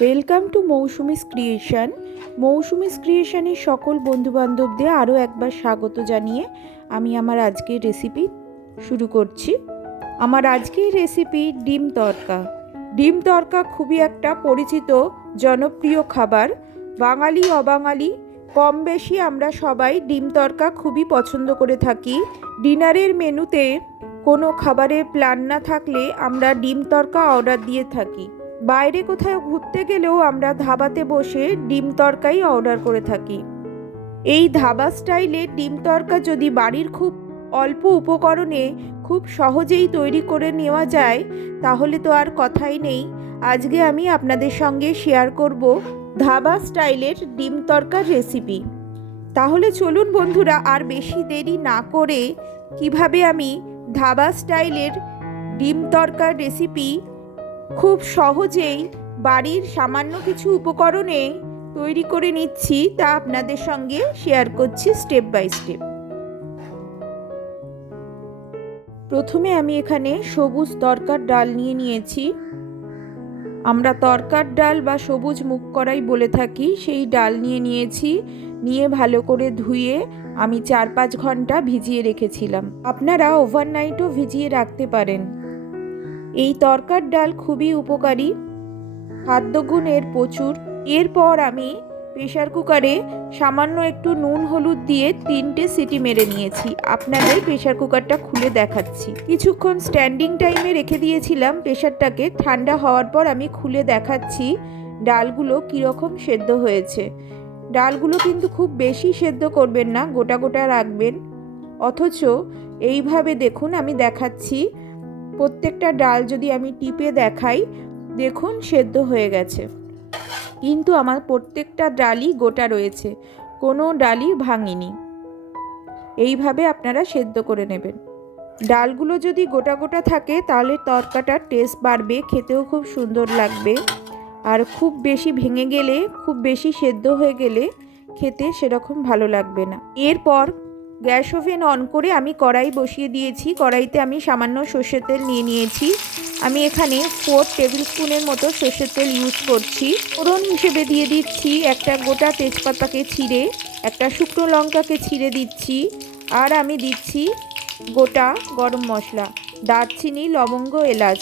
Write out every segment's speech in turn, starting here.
Welcome to Moushumi's creation. Moushumi's ক্রিয়েশনের সকল বন্ধুবান্ধবদের আরও একবার স্বাগত জানিয়ে আমি আমার আজকের রেসিপি শুরু করছি। আমার আজকের রেসিপি ডিম তড়কা। ডিম তড়কা খুবই একটা পরিচিত জনপ্রিয় খাবার। বাঙালি অবাঙালি কম বেশি আমরা সবাই ডিম তড়কা খুবই পছন্দ করে থাকি। ডিনারের মেনুতে কোনো খাবারের প্ল্যান না থাকলে আমরা ডিম তড়কা অর্ডার দিয়ে থাকি। বাইরে কোথাও ঘুরতে গেলেও আমরা ধাবাতে বসে ডিম তড়কাই অর্ডার করে থাকি। এই ধাবা স্টাইলে ডিম তড়কা যদি বাড়ির খুব অল্প উপকরণে খুব সহজেই তৈরি করে নেওয়া যায় তাহলে তো আর কথাই নেই। আজকে আমি আপনাদের সঙ্গে শেয়ার করব ধাবা স্টাইলের ডিম তড়কার রেসিপি। তাহলে চলুন বন্ধুরা, আর বেশি দেরি না করে কিভাবে আমি ধাবা স্টাইলের ডিম তড়কার রেসিপি খুব সহজেই বাড়ির সামান্য কিছু উপকরণে তৈরি করে নিচ্ছি তা আপনাদের সঙ্গে শেয়ার করছি স্টেপ বাই স্টেপ। প্রথমে আমি এখানে সবুজ তড়কার ডাল নিয়ে নিয়েছি। আমরা তড়কার ডাল বা সবুজ মুগ কড়াই বলে থাকি, সেই ডাল নিয়েছি। নিয়ে ভালো করে ধুয়ে আমি 4-5 ঘন্টা ভিজিয়ে রেখেছিলাম। আপনারা ওভারনাইটও ভিজিয়ে রাখতে পারেন। এই তড়কার ডাল খুবই উপকারী, খাদ্যগুণ এর প্রচুর। এরপর আমি প্রেশার কুকারে সামান্য একটু নুন হলুদ দিয়ে 3টে সিটি মেরে নিয়েছি। আপনারাই প্রেশার কুকারটা খুলে দেখাচ্ছি। কিছুক্ষণ স্ট্যান্ডিং টাইমে রেখে দিয়েছিলাম প্রেশারটাকে। ঠান্ডা হওয়ার পর আমি খুলে দেখাচ্ছি ডালগুলো কীরকম সেদ্ধ হয়েছে। ডালগুলো কিন্তু খুব বেশি সেদ্ধ করবেন না, গোটা গোটা রাখবেন। অথচ এইভাবে দেখুন, আমি দেখাচ্ছি প্রত্যেকটা ডাল যদি আমি টিপে দেখাই, দেখুন সেদ্ধ হয়ে গেছে। কিন্তু আমার প্রত্যেকটা ডালই গোটা রয়েছে, কোনো ডালই ভাঙিনি। এইভাবে আপনারা সেদ্ধ করে নেবেন। ডালগুলো যদি গোটা গোটা থাকে তাহলে তড়কাটার টেস্ট বাড়বে, খেতেও খুব সুন্দর লাগবে। আর খুব বেশি ভেঙে গেলে, খুব বেশি সেদ্ধ হয়ে গেলে খেতে সেরকম ভালো লাগবে না। এরপর গ্যাস ওভেন অন করে আমি কড়াই বসিয়ে দিয়েছি। কড়াইতে আমি সামান্য সর্ষের তেল নিয়ে নিয়েছি। আমি এখানে 4 টেবিল স্পুনের মতো সর্ষের তেল ইউজ করছি। ফোড়ন হিসেবে দিয়ে দিচ্ছি একটা গোটা তেজপাতাকে ছিঁড়ে, একটা শুকনো লঙ্কাকে ছিঁড়ে দিচ্ছি। আর আমি দিচ্ছি গোটা গরম মশলা, দারচিনি, লবঙ্গ, এলাচ।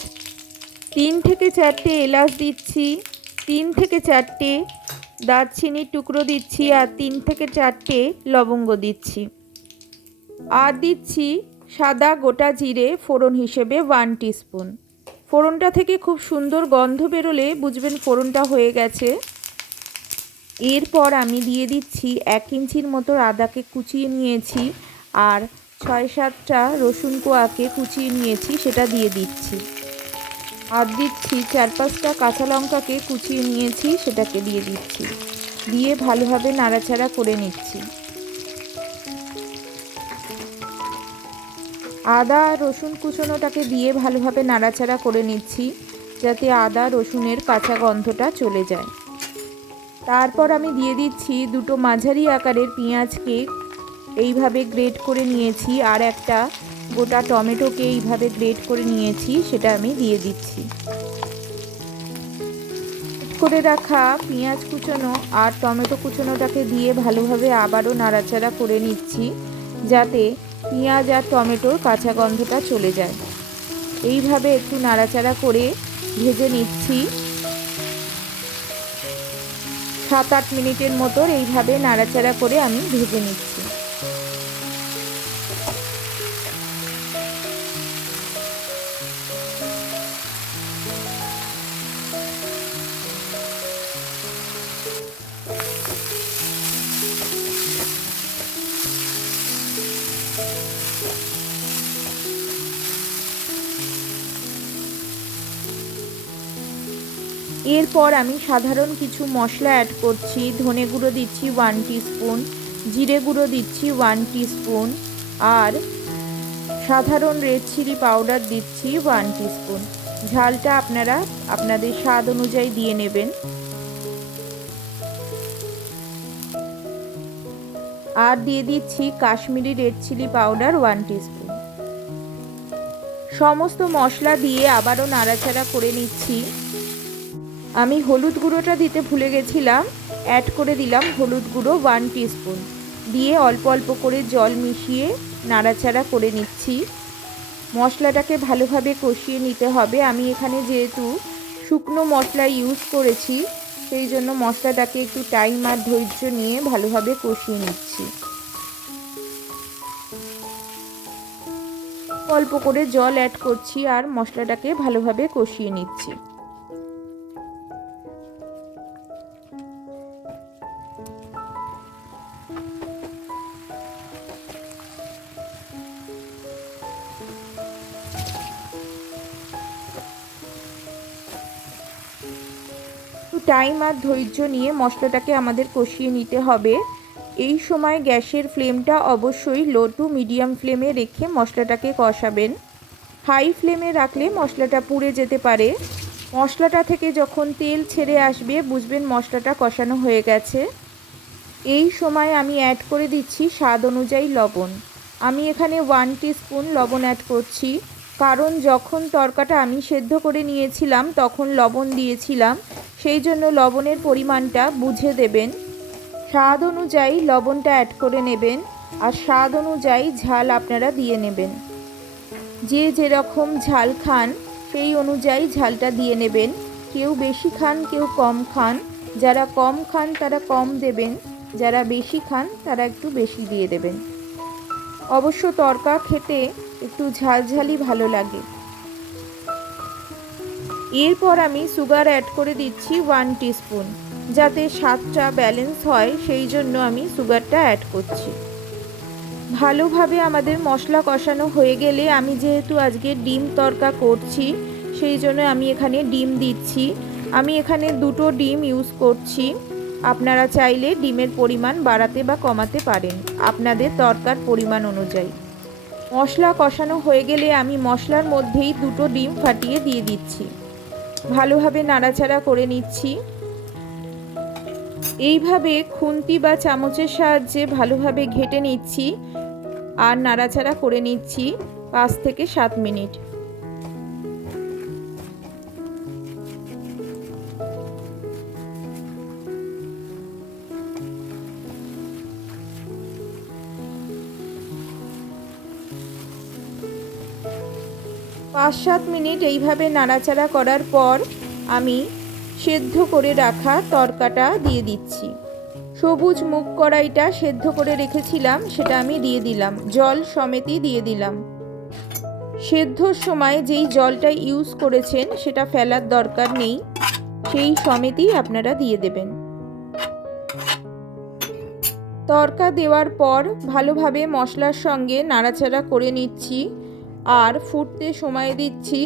3 থেকে 4টে এলাচ দিচ্ছি, 3 থেকে 4টে দারচিনির টুকরো দিচ্ছি, আর 3 থেকে 4টে লবঙ্গ দিচ্ছি। আর দিচ্ছি সাদা গোটা জিরে ফোড়ন হিসেবে 1 টিস্পুন। ফোড়নটা থেকে খুব সুন্দর গন্ধ বেরোলে বুঝবেন ফোড়নটা হয়ে গেছে। এরপর আমি দিয়ে দিচ্ছি 1 ইঞ্চির মতো আদাকে কুচিয়ে নিয়েছি, আর 6-7টা রসুন কোয়াকে কুচিয়ে নিয়েছি, সেটা দিয়ে দিচ্ছি। আর দিচ্ছি 4-5টা কাঁচা লঙ্কাকে কুচিয়ে নিয়েছি, সেটাকে দিয়ে দিচ্ছি। দিয়ে ভালোভাবে নাড়াচাড়া করে নিচ্ছি। আদা রসুন কুচোনোটাকে দিয়ে ভালোভাবে নাড়াচাড়া করে নিচ্ছি, যাতে আদা রসুনের কাঁচা গন্ধটা চলে যায়। তারপর আমি দিয়ে দিচ্ছি 2টো মাঝারি আকারের পেঁয়াজকে এইভাবে গ্রেট করে নিয়েছি, আর একটা গোটা টমেটোকে এইভাবে গ্রেট করে নিয়েছি, সেটা আমি দিয়ে দিচ্ছি। করে রাখা পেঁয়াজ কুচোনো আর টমেটো কুচোনোটাকে দিয়ে ভালোভাবে আবারও নাড়াচাড়া করে নিচ্ছি, যাতে পেঁয়াজ আর টমেটোর কাঁচা গন্ধটা চলে যায়। এইভাবে একটু নাড়াচাড়া করে ভেজে নিচ্ছি। 7-8 মিনিটের মতো এইভাবে নাড়াচাড়া করে আমি ভেজে নিচ্ছি। এরপর আমি সাধারণ কিছু মশলা অ্যাড করছি। ধনে গুঁড়ো দিচ্ছি 1 টিস্পুন, জিরে গুঁড়ো দিচ্ছি 1 টিস্পুন, আর সাধারণ রেড চিলি পাউডার দিচ্ছি 1 টিস্পুন। ঝালটা আপনারা আপনাদের স্বাদ অনুযায়ী দিয়ে নেবেন। আর দিয়ে দিচ্ছি Kashmiri red chilli powder 1 teaspoon. সমস্ত মশলা দিয়ে আবারও নাড়াচাড়া করে নিচ্ছি। আমি হলুদ গুঁড়োটা দিতে ভুলে গেছিলাম, অ্যাড করে দিলাম হলুদ গুঁড়ো 1 টিস্পুন, দিয়ে অল্প অল্প করে জল মিশিয়ে নাড়াচাড়া করে নিচ্ছি। মশলাটাকে ভালোভাবে কষিয়ে নিতে হবে। আমি এখানে যেহেতু শুকনো মশলা ইউজ করেছি, সেই জন্য মশলাটাকে একটু টাইম আর ধৈর্য নিয়ে ভালোভাবে কষিয়ে নিচ্ছি। অল্প করে জল অ্যাড করছি আর মশলাটাকে ভালোভাবে কষিয়ে নিচ্ছি। টাইম আর ধৈর্য নিয়ে মশলাটাকে আমাদের কষিয়ে নিতে হবে। এই সময় গ্যাসের ফ্লেমটা অবশ্যই লো টু মিডিয়াম ফ্লেমে রেখে মশলাটাকে কষাবেন। হাই ফ্লেমে রাখলে মশলাটা পুড়ে যেতে পারে। মশলাটা থেকে যখন তেল ছেড়ে আসবে বুঝবেন মশলাটা কষানো হয়ে গেছে। এই সময় আমি অ্যাড করে দিচ্ছি স্বাদ অনুযায়ী লবণ। আমি এখানে 1 টিস্পুন লবণ অ্যাড করছি, কারণ যখন তরকাটা আমি সেদ্ধ করে নিয়েছিলাম তখন লবণ দিয়েছিলাম, সেই জন্য লবণের পরিমাণটা বুঝে দেবেন। স্বাদ অনুযায়ী লবণটা অ্যাড করে নেবেন আর স্বাদ অনুযায়ী ঝাল আপনারা দিয়ে নেবেন। যে যেরকম ঝাল খান সেই অনুযায়ী ঝালটা দিয়ে নেবেন। কেউ বেশি খান কেউ কম খান, যারা কম খান তারা কম দেবেন, যারা বেশি খান তারা একটু বেশি দিয়ে দেবেন। অবশ্য তরকা খেতে একটু ঝালঝালি ভালো লাগে। এরপর আমি সুগার অ্যাড করে দিচ্ছি 1 টিস্পুন, যাতে স্বাদটা ব্যালেন্স হয় সেই জন্য আমি সুগারটা অ্যাড করছি। ভালোভাবে আমাদের মশলা কষানো হয়ে গেলে, আমি যেহেতু আজকে ডিম তরকা করছি সেই জন্য আমি এখানে ডিম দিচ্ছি। আমি এখানে 2টো ডিম ইউজ করছি। আপনারা চাইলে ডিমের পরিমাণ বাড়াতে বা কমাতে পারেন আপনাদের তরকার পরিমাণ অনুযায়ী। মশলা কষানো হয়ে গেলে আমি মশলার মধ্যেই 2টো ডিম ফাটিয়ে দিয়ে দিচ্ছি। ভালোভাবে নাড়াচাড়া করে নিচ্ছি। এইভাবে খুন্তি বা চামচের সাহায্যে ভালোভাবে ঘেটে নিচ্ছি আর নাড়াচাড়া করে নিচ্ছি 5 থেকে 7 মিনিট। পাঁচ 7 মিনিট এইভাবে নাড়াচাড়া করার পর আমি সেদ্ধ করে রাখা তরকাটা দিয়ে দিচ্ছি। সবুজ মুগ কড়াইটা সেদ্ধ করে রেখেছিলাম সেটা আমি দিয়ে দিলাম, জল সমেতই দিয়ে দিলাম। সেদ্ধর সময় যেই জলটা ইউজ করেছেন সেটা ফেলার দরকার নেই, সেই সমেতই আপনারা দিয়ে দেবেন। তরকা দেওয়ার পর ভালোভাবে মশলার সঙ্গে নাড়াচাড়া করে নিচ্ছি আর ফুটতে সময় দিচ্ছি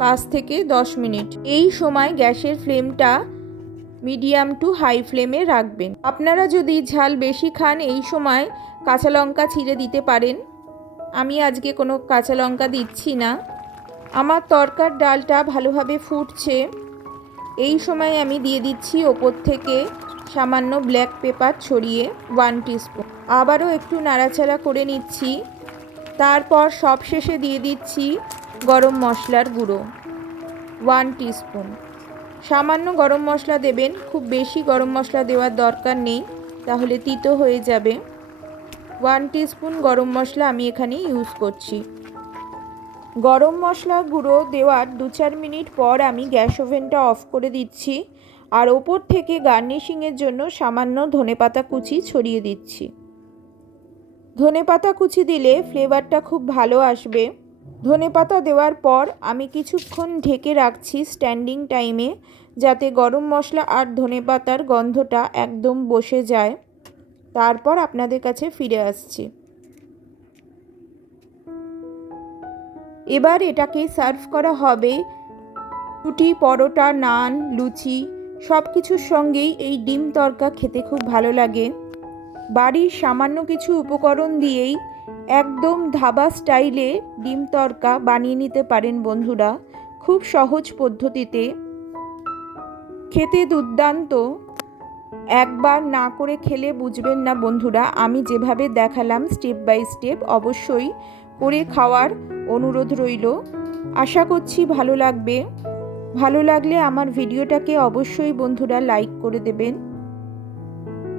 5 থেকে 10 মিনিট। এই সময় গ্যাসের ফ্লেমটা মিডিয়াম টু হাই ফ্লেমে রাখবেন। আপনারা যদি ঝাল বেশি খান এই সময় কাঁচা লঙ্কা ছিঁড়ে দিতে পারেন। আমি আজকে কোনো কাঁচা লঙ্কা দিচ্ছি না। আমার তরকার ডালটা ভালোভাবে ফুটছে। এই সময় আমি দিয়ে দিচ্ছি ওপর থেকে সামান্য ব্ল্যাক পেপার ছড়িয়ে 1 টিস্পুন। আবারও একটু নাড়াচাড়া করে নিচ্ছি। তারপর সবশেষে দিয়ে দিচ্ছি গরম মশলার গুঁড়ো 1 টিস্পুন। সামান্য গরম মশলা দেবেন, খুব বেশি গরম মশলা দেওয়ার দরকার নেই, তাহলে তিতো হয়ে যাবে। 1 টিস্পুন গরম মশলা আমি এখানে ইউজ করছি। গরম মশলা গুঁড়ো দেওয়ার 2-4 মিনিট পর আমি গ্যাস ওভেনটা অফ করে দিচ্ছি আর ওপর থেকে গার্নিশিংয়ের জন্য সামান্য ধনেপাতা কুচি ছড়িয়ে দিচ্ছি। ধনেপাতা কুচি দিলে ফ্লেভারটা খুব ভালো আসবে। ধনেপাতা দেওয়ার পর আমি কিছুক্ষণ ঢেকে রাখছি স্ট্যান্ডিং টাইমে, যাতে গরম মশলা আর ধনেপাতার গন্ধটা একদম বসে যায়। তারপর আপনাদের কাছে ফিরে আসছি। এবার এটাকে সার্ভ করা হবে রুটি, পরোটা, নান, লুচি সব কিছুর সঙ্গেই এই ডিম তরকা খেতে খুব ভালো লাগে। বাড়ির সামান্য কিছু উপকরণ দিয়েই একদম ধাবা স্টাইলে ডিম তরকা বানিয়ে নিতে পারেন বন্ধুরা, খুব সহজ পদ্ধতিতে। খেতে দুর্দান্ত। একবার না করে খেলে বুঝবেন না বন্ধুরা। আমি যেভাবে দেখালাম স্টেপ বাই স্টেপ অবশ্যই করে খাওয়ার অনুরোধ রইল। আশা করছি ভালো লাগবে। ভালো লাগলে আমার ভিডিওটাকে অবশ্যই বন্ধুরা লাইক করে দেবেন।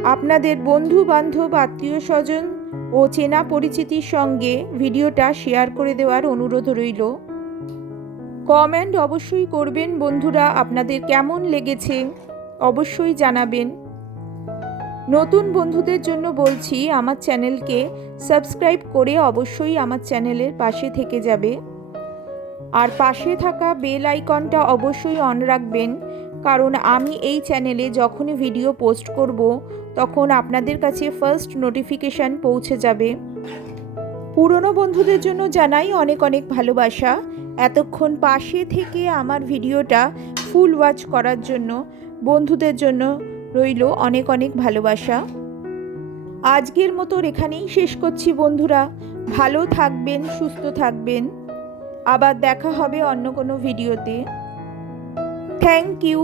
আপনাদের বন্ধু বান্ধব আত্মীয় স্বজন ও চেনা পরিচিতির সঙ্গে ভিডিওটা শেয়ার করে দেওয়ার অনুরোধ রইল। কমেন্ট অবশ্যই করবেন বন্ধুরা, আপনাদের কেমন লেগেছে অবশ্যই জানাবেন। নতুন বন্ধুদের জন্য বলছি, আমার চ্যানেলকে সাবস্ক্রাইব করে অবশ্যই আমার চ্যানেলের পাশে থেকে যাবে। আর পাশে থাকা বেল আইকনটা অবশ্যই অন রাখবেন, কারণ আমি এই চ্যানেলে যখনই ভিডিও পোস্ট করব তখন আপনাদের কাছে ফার্স্ট নোটিফিকেশান পৌঁছে যাবে। পুরনো বন্ধুদের জন্য জানাই অনেক অনেক ভালোবাসা। এতক্ষণ পাশে থেকে আমার ভিডিওটা ফুল ওয়াচ করার জন্য বন্ধুদের জন্য রইল অনেক অনেক ভালোবাসা। আজকের মতো এখানেই শেষ করছি বন্ধুরা। ভালো থাকবেন, সুস্থ থাকবেন। আবার দেখা হবে অন্য কোনো ভিডিওতে। Thank you.